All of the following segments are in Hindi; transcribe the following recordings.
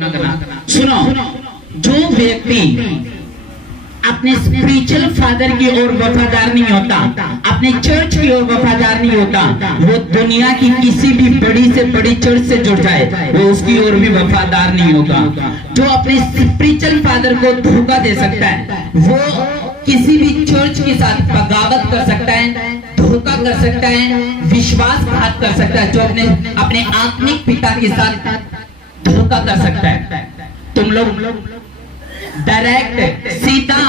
सुनो, जो व्यक्ति अपने स्पिरिचुअल फादर की ओर वफादार नहीं होता, अपने चर्च की ओर वफादार नहीं होता, वो दुनिया की किसी भी बड़ी से बड़ी चर्च से जुड़ जाए, वो उसकी ओर भी वफादार नहीं होगा। जो अपने स्पिरिचुअल फादर को धोखा दे सकता है, वो किसी भी चर्च के साथ बगावत कर सकता है, धोखा कर सकता है, विश्वासघात कर सकता है। जो अपने आत्मिक पिता के साथ धोखा कर सकता है। तुम लोग डायरेक्ट सीधा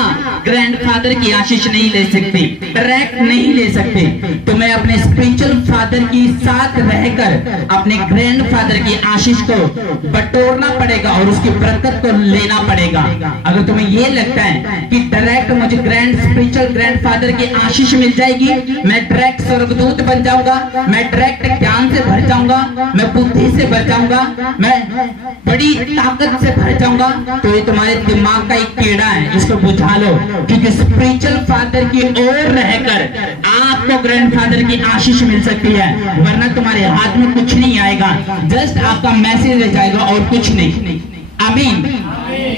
ग्रैंडफादर की आशीष नहीं ले सकते, डायरेक्ट नहीं ले सकते। तुम्हें अपने स्पिरिचुअल फादर के साथ रहकर अपने ग्रैंडफादर की आशीष को बटोरना पड़ेगा और उसकी बरकत को लेना पड़ेगा। अगर तुम्हें ये लगता है कि डायरेक्ट मुझे स्पिरिचुअल ग्रैंडफादर की आशीष मिल जाएगी, मैं डायरेक्ट स्वर्गदूत बन जाऊंगा, मैं डायरेक्ट ज्ञान से भर जाऊंगा, मैं बुद्धि से भर जाऊंगा, मैं बड़ी ताकत से भर जाऊंगा, तो ये तुम्हारे दिमाग का एक कीड़ा है, इसको बुझा लो। क्योंकि स्पिरिचुअल फादर की ओर रहकर आपको ग्रैंडफादर की आशीष मिल सकती है, वरना तुम्हारे हाथ में कुछ नहीं आएगा, जस्ट आपका मैसेज रह जाएगा और कुछ नहीं। आमीन।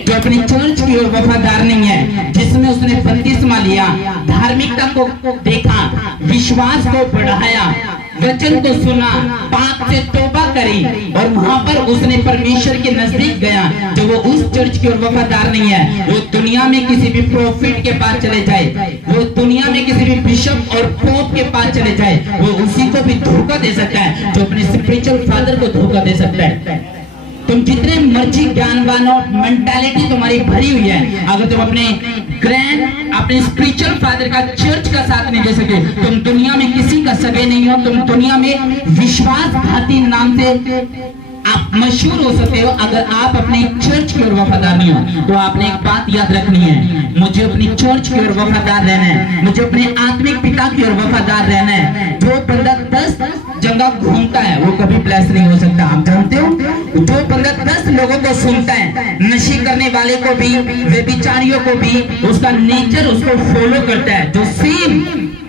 जो अपनी चर्च की ओर वफादार नहीं है, जिसमें उसने बपतिस्मा लिया, धार्मिकता को देखा, विश्वास को बढ़ाया, वचन को सुना, पाप से तौबा करी और वहां पर उसने परमेश्वर के नजदीक गया, जो वो उस चर्च की ओर वफादार नहीं है, वो दुनिया में किसी भी प्रोफिट के पास चले जाए, वो दुनिया में किसी भी बिशप और पोप के पास चले जाए, वो उसी को भी धोखा दे सकता है जो अपने स्पिरिचुअल फादर को धोखा दे सकता है। तुम जितने मर्जी ज्ञानवान हो, मेंटालिटी तुम्हारी भरी हुई है, अगर तुम अपने स्पिरिचुअल फादर का चर्च का साथ नहीं दे सके, तुम दुनिया में किसी का सगे नहीं हो। तुम दुनिया में विश्वासघाती नाम से आप मशहूर हो सकते हो। अगर आप अपने चर्च की ओर वफादार नहीं हो, तो आपने एक बात याद रखनी है, मुझे अपनी चर्च की ओर वफादार रहना है, मुझे अपने आत्मिक पिता की ओर वफादार रहना है। जो बंदा 10 जगह घूमता है, वो कभी ब्लेस नहीं हो सकता। आप जानते हो, जो बंदा 10 लोगों को सुनता है, नशे करने वाले को भी, व्यभिचारियों को भी, उसका नेचर उसको फॉलो करता है। जो सेम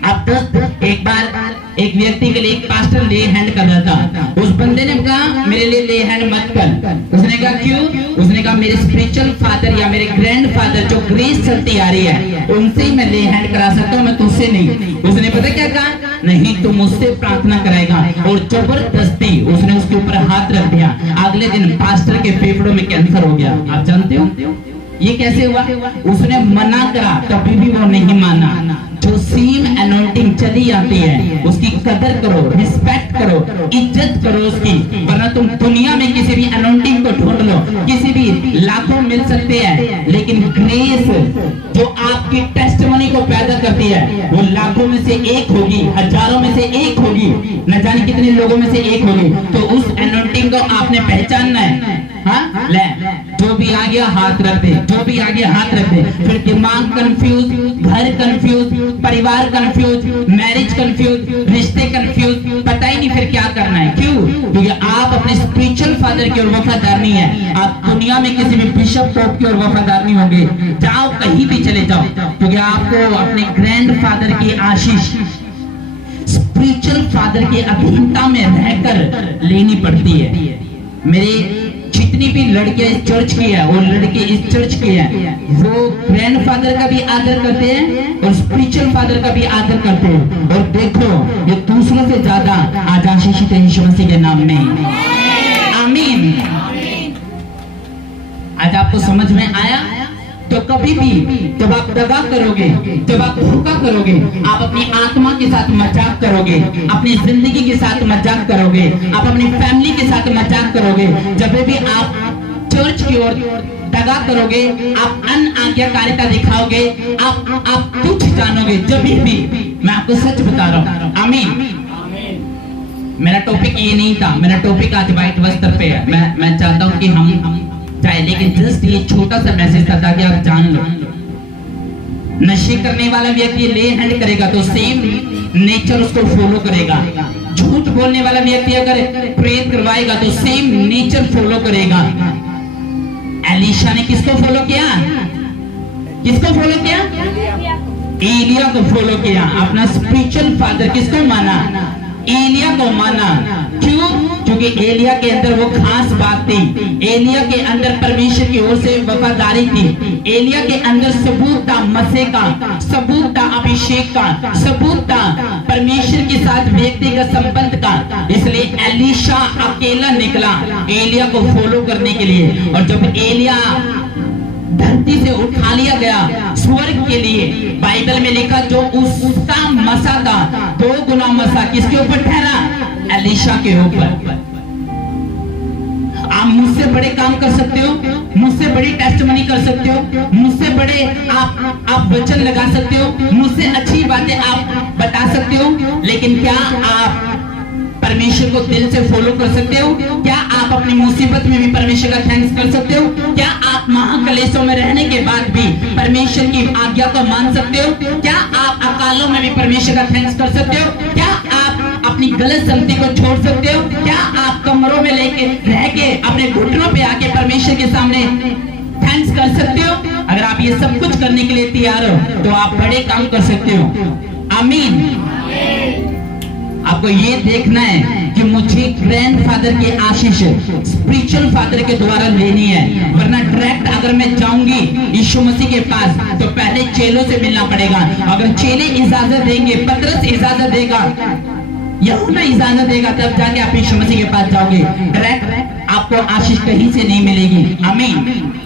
आप 10 एक बार एक व्यक्ति के लिए एक पास्टर ले हैंड कर रहा था, उस बंदे ने कहा मेरे लिए ले हैंड मत कर। उसने कहा क्यों? उसने कहा मेरे स्पिरिचुअल फादर या मेरे ग्रैंडफादर जो ग्रेस चलती आ रही है, उनसे ही मैं ले हैंड करा सकता हूँ, मैं तुझसे नहीं। उसने पता क्या कहा? नहीं, तू मुझसे प्रार्थना कराएगा। और जबरदस्ती उसने उसके ऊपर हाथ रख दिया। अगले दिन पास्टर के फेफड़ों में कैंसर हो गया। आप जानते हो ये कैसे हुआ? उसने मना करा, तभी भी वो नहीं माना। जो सेम अनॉइंटिंग चली आती है, उसकी कदर करो, रिस्पेक्ट करो, इज्जत करो उसकी, वरना तुम दुनिया में किसी भी अनॉइंटिंग को ढूंढ लो, किसी भी लाखों मिल सकते हैं, लेकिन ग्रेस जो आपकी टेस्टिमनी को पैदा करती है, वो लाखों में से एक होगी, हजारों में से एक होगी, न जाने कितने लोगों में से एक होगी। तो उस अनॉइंटिंग को आपने पहचानना है। हाँ, ले जो भी आ गया हाथ रख दे, जो भी आ गया हाथ रख दे। फिर दिमाग कंफ्यूज, घर कंफ्यूज, परिवार कंफ्यूज, मैरिज कंफ्यूज, रिश्ते कंफ्यूज, पता ही नहीं फिर क्या करना है। क्यों? क्योंकि आप अपने स्पिरिचुअल फादर की ओर वफादार नहीं है। आप दुनिया में किसी भी बिशप पोप की ओर वफादार नहीं होंगे। जाओ कहीं भी चले जाओ, क्योंकि आपको अपने ग्रैंडफादर की आशीष स्पिरिचुअल फादर के अधीनता में रहकर लेनी पड़ती है। मेरे जितनी भी लड़कियां इस चर्च की है और लड़के इस चर्च के हैं, वो ग्रैंडफादर का भी आदर करते हैं और स्पिरिचुअल फादर का भी आदर करते हैं। और देखो, ये दूसरों से ज्यादा आज आशीषित है यीशु मसीह के नाम में। आमीन। आज आपको समझ में आया? तो कभी भी जब आप दगा करोगे, जब आप धोखा करोगे, आप अपनी आत्मा के साथ मजाक करोगे, अपनी जिंदगी के साथ मजाक करोगे, आप अपनी फैमिली के साथ मजाक करोगे, जब भी आप चर्च की ओर दगा करोगे, आप अनाज्ञाकारिता दिखाओगे, आप तुच्छ जानोगे, जब भी मैं आपको सच बता रहा हूँ। आमीन। मेरा टॉपिक ये नहीं था, मेरा टॉपिक आज व्हाइट वस्त्र पे है। मैं चाहता हूँ कि हम जाए, लेकिन जस्ट ये छोटा सा मैसेज था ताकि आप जान लो। नशे करने वाला व्यक्ति ले हैंड करेगा तो सेम नेचर उसको फॉलो करेगा। झूठ बोलने वाला व्यक्ति अगर प्रेत करवाएगा तो सेम नेचर फॉलो करेगा। एलीशा ने किसको फॉलो किया? किसको फॉलो किया? एलिया को फॉलो किया। अपना स्पिरिचुअल फादर किसको माना? एलिया को माना। क्यों? क्योंकि एलिया के अंदर वो खास बात थी, एलिया के अंदर परमेश्वर की ओर से वफादारी थी, एलिया के अंदर सबूत था मसीह का, सबूत था अभिषेक का, सबूत था परमेश्वर के साथ व्यक्तिगत संबंध का। इसलिए एलीशा अकेला निकला एलिया को फॉलो करने के लिए। और जब एलिया धरती से उठा लिया गया स्वर्ग के लिए, बाइबल में लिखा जो उसका मसा था 2 गुना मसा किसके ऊपर ठहरा? एलीशा के ऊपर। आप मुझसे बड़े काम कर सकते हो, मुझसे बड़ी टेस्टमनी कर सकते हो, मुझसे बड़े आप वचन लगा सकते हो, मुझसे अच्छी बातें आप बता सकते हो, लेकिन क्या आप परमेश्वर को दिल से फॉलो कर सकते हो? क्या आप अपनी मुसीबत में भी परमेश्वर का थैंक्स कर सकते हो? क्या आप महाक्लेशों में रहने के बाद भी परमेश्वर की आज्ञा को मान सकते हो? क्या आप अकालों में भी परमेश्वर का थैंक्स कर सकते हो? क्या आप अपनी गलत संगति को छोड़ सकते हो? क्या आप कमरों में लेके रह के अपने घुटनों पे आके परमेश्वर के सामने थैंक्स कर सकते हो? अगर आप ये सब कुछ करने के लिए तैयार हो तो आप बड़े काम कर सकते हो। आमीन। आपको ये देखना है कि मुझे ग्रैंडफादर की आशीष स्पिरिचुअल फादर के द्वारा लेनी है, वरना डायरेक्ट अगर मैं जाऊंगी यीशु मसीह के पास तो पहले चेलों से मिलना पड़ेगा। अगर चेले इजाजत देंगे, पतरस इजाजत देगा, यूहन्ना इजाजत देगा, तब जाके आप यीशु मसीह के पास जाओगे। डायरेक्ट आपको आशीष कहीं से नहीं मिलेगी। आमीन।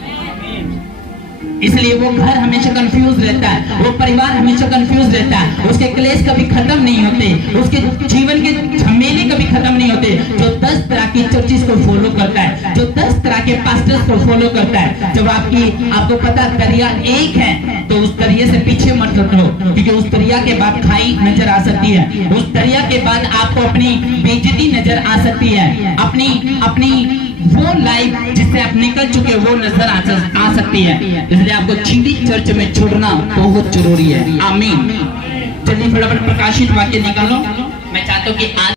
इसलिए वो घर हमेशा कंफ्यूज रहता है, वो परिवार हमेशा कंफ्यूज रहता है, उसके क्लेश कभी खत्म नहीं होते, उसके जीवन के झमेले कभी खत्म नहीं होते। जो 10 तरह की चर्चिस को फॉलो करता है, जो 10 तरह के पास्टर्स को फॉलो करता है, जब आपको पता दरिया एक है तो उस दरिया से पीछे मत हटो, क्योंकि उस दरिया के बाद खाई नजर आ सकती है, उस दरिया के बाद आपको अपनी बेइज्जती नजर आ सकती है, अपनी वो लाइफ जिससे आप निकल चुके वो नजर आ सकती है। इसलिए आपको चीड़ी चर्च में छोड़ना बहुत जरूरी है। आमीन। चलिए फटाफट प्रकाशित वाक्य निकालो। मैं चाहता हूँ कि आज